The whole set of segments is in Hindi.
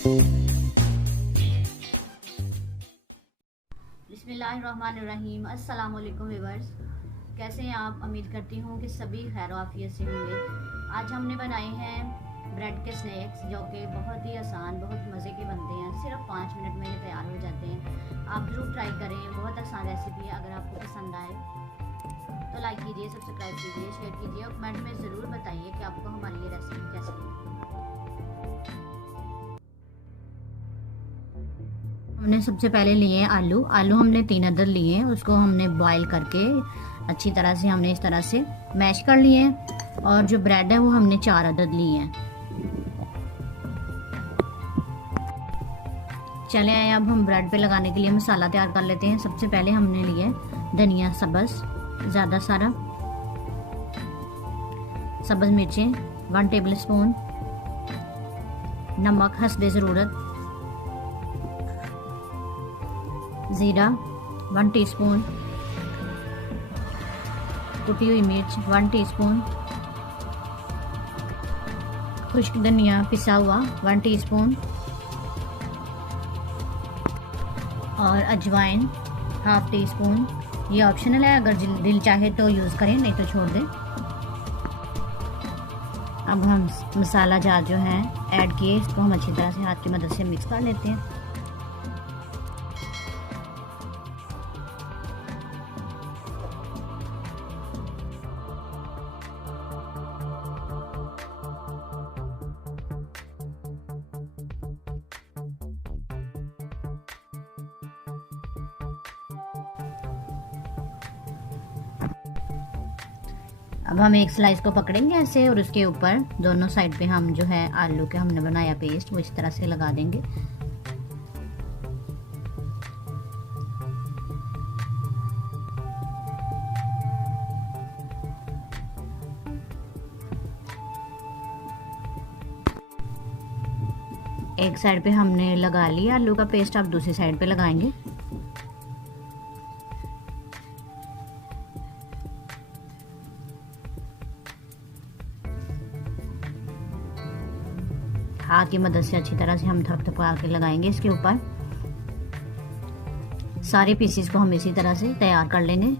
बिस्मिल्लाहिर्रहमानिर्रहीम। अस्सलाम वालेकुम व्यूअर्स, कैसे हैं आप? उम्मीद करती हूँ कि सभी खैर आफियत से होंगे। आज हमने बनाए हैं ब्रेड के स्नैक्स, जो कि बहुत ही आसान, बहुत मज़े के बनते हैं। सिर्फ 5 मिनट में ये तैयार हो जाते हैं। आप ज़रूर ट्राई करें, बहुत आसान रेसिपी है। अगर आपको पसंद आए तो लाइक कीजिए, सब्सक्राइब कीजिए, शेयर कीजिए और कमेंट में ज़रूर बताइए कि आपको हमारी ये रेसिपी कैसी लगी। हमने सबसे पहले लिए हैं आलू हमने 3 अदद लिए हैं। उसको हमने बॉईल करके अच्छी तरह से हमने इस तरह से मैश कर लिए हैं। और जो ब्रेड है वो हमने 4 अदद लिए हैं। चले आए, अब हम ब्रेड पे लगाने के लिए मसाला तैयार कर लेते हैं। सबसे पहले हमने लिए धनिया सब्ज़, ज़्यादा सारा, सब्ज़ मिर्चें 1 टेबल स्पून, नमक हस्बे ज़रूरत, ज़ीरा 1 टीस्पून, कुटी हुई मिर्च 1 टीस्पून, खुश्क धनिया पिसा हुआ 1 टीस्पून और अजवाइन 1/2 टीस्पून। ये ऑप्शनल है, अगर दिल चाहे तो यूज़ करें, नहीं तो छोड़ दें। अब हम मसाला जार जो है ऐड किए, इसको हम अच्छी तरह से हाथ की मदद से मिक्स कर लेते हैं। अब हम एक स्लाइस को पकड़ेंगे ऐसे और उसके ऊपर दोनों साइड पे हम जो है आलू के हमने बनाया पेस्ट वो इस तरह से लगा देंगे। एक साइड पे हमने लगा लिया आलू का पेस्ट, अब दूसरी साइड पे लगाएंगे। हाथ की मदद से अच्छी तरह से हम थपथपा के लगाएंगे इसके ऊपर। सारे पीसेस को हम इसी तरह से तैयार कर लेंगे।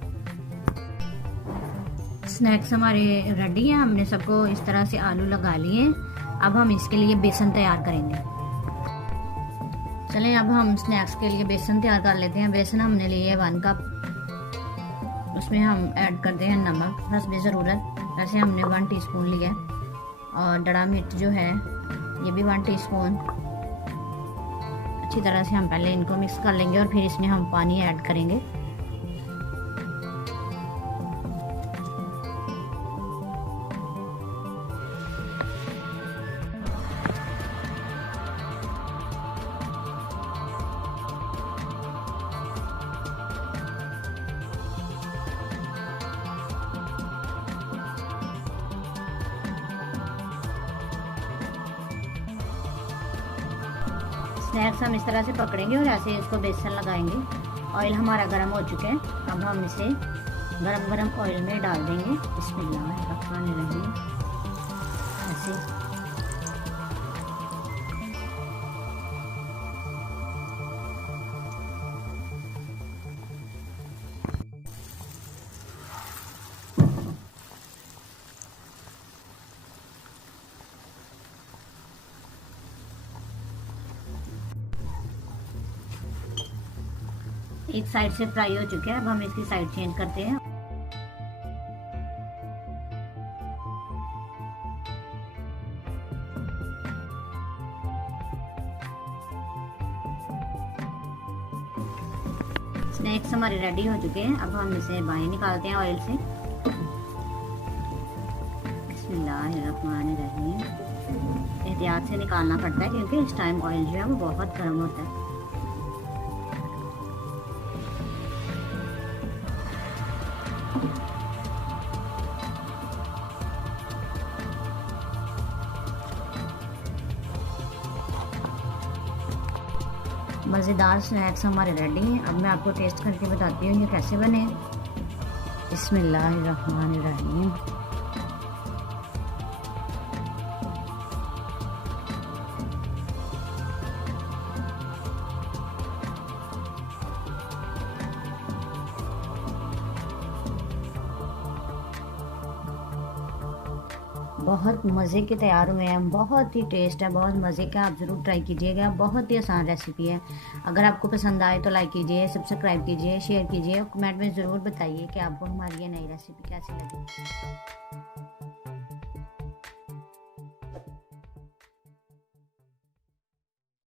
स्नैक्स हमारे रेडी हैं, हमने सबको इस तरह से आलू लगा लिए। अब हम इसके लिए बेसन तैयार करेंगे। चलें, अब हम स्नैक्स के लिए बेसन तैयार कर लेते हैं। बेसन हमने लिए 1 कप, उसमें हम ऐड करते हैं नमक हस्बे ज़रूरत। ऐसे हमने 1 टीस्पून लिया और डरा मिर्च जो है ये भी 1 टीस्पून। अच्छी तरह से हम पहले इनको मिक्स कर लेंगे और फिर इसमें हम पानी ऐड करेंगे। स्नैक्स हम इस तरह से पकड़ेंगे और ऐसे इसको बेसन लगाएंगे। ऑयल हमारा गर्म हो चुके हैं, अब हम इसे गरम ऑयल में डाल देंगे। बिस्मिल्लाहिर्रहमानिर्रहीम। ऐसे एक साइड से फ्राई हो चुके हैं, अब हम इसकी साइड चेंज करते हैं। स्नैक्स हमारे रेडी हो चुके हैं, अब हम इसे बाहर निकालते हैं ऑयल से। बिस्मिल्लाहिर्रहमानिर्रहीम। एहतियात से निकालना पड़ता है क्योंकि इस टाइम ऑयल जो है वो बहुत गर्म होता है। मज़ेदार स्नैक्स हमारे रेडी हैं। अब मैं आपको टेस्ट करके बताती हूँ ये कैसे बने। बिस्मिल्लाहिर्रहमानिर्रहीम। बहुत मज़े के तैयार हुए हैं, बहुत ही टेस्ट है, बहुत मज़े का। आप ज़रूर ट्राई कीजिएगा, बहुत ही आसान रेसिपी है। अगर आपको पसंद आए तो लाइक कीजिए, सब्सक्राइब कीजिए, शेयर कीजिए और कमेंट में ज़रूर बताइए कि आपको हमारी ये नई रेसिपी कैसी लगी।